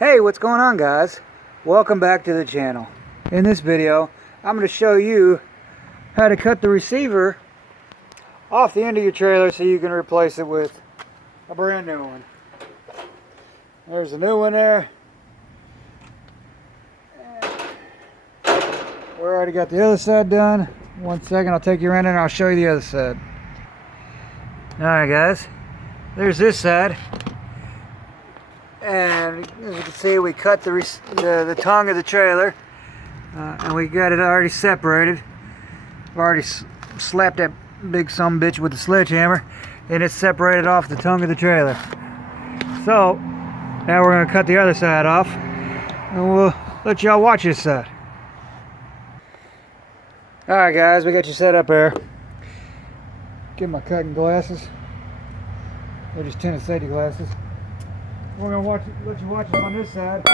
Hey, what's going on, guys? Welcome back to the channel. In this video, I'm going to show you how to cut the receiver off the end of your trailer so you can replace it with a brand new one. There's a new one there. We already got the other side done. One second, I'll take you around and I'll show you the other side. Alright guys, there's this side. And as you can see, we cut the tongue of the trailer and we got it already separated. I've already slapped that big sumbitch with the sledgehammer and it's separated off the tongue of the trailer. So now we're going to cut the other side off and we'll let y'all watch this side. Alright guys, we got you set up here. Get my cutting glasses. They're just tinted safety glasses. We're going to let you watch it on this side.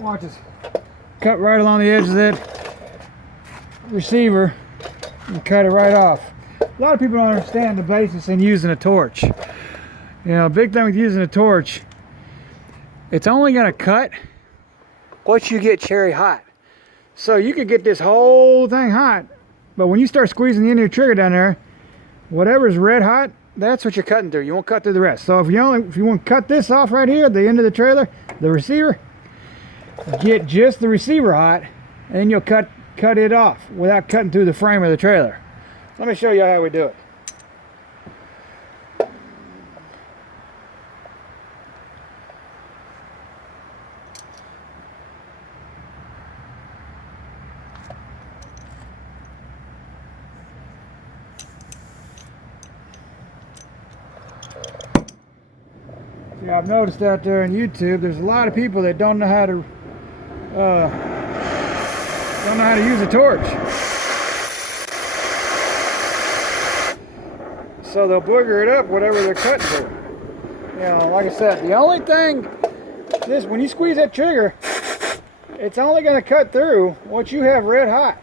Watch us cut right along the edge of that receiver and cut it right off. A lot of people don't understand the basis in using a torch. You know, a big thing with using a torch, it's only going to cut what you get cherry hot. So you could get this whole thing hot, but when you start squeezing the end of your trigger down there, whatever's red hot, that's what you're cutting through. You won't cut through the rest. So if you want to cut this off right here at the end of the trailer, the receiver, get just the receiver hot, and then you'll cut it off without cutting through the frame of the trailer. Let me show you how we do it. Yeah, I've noticed out there on YouTube, there's a lot of people that don't know how to use a torch. So they'll booger it up, whatever they're cutting for. You know, like I said, the only thing when you squeeze that trigger, it's only going to cut through what you have red hot.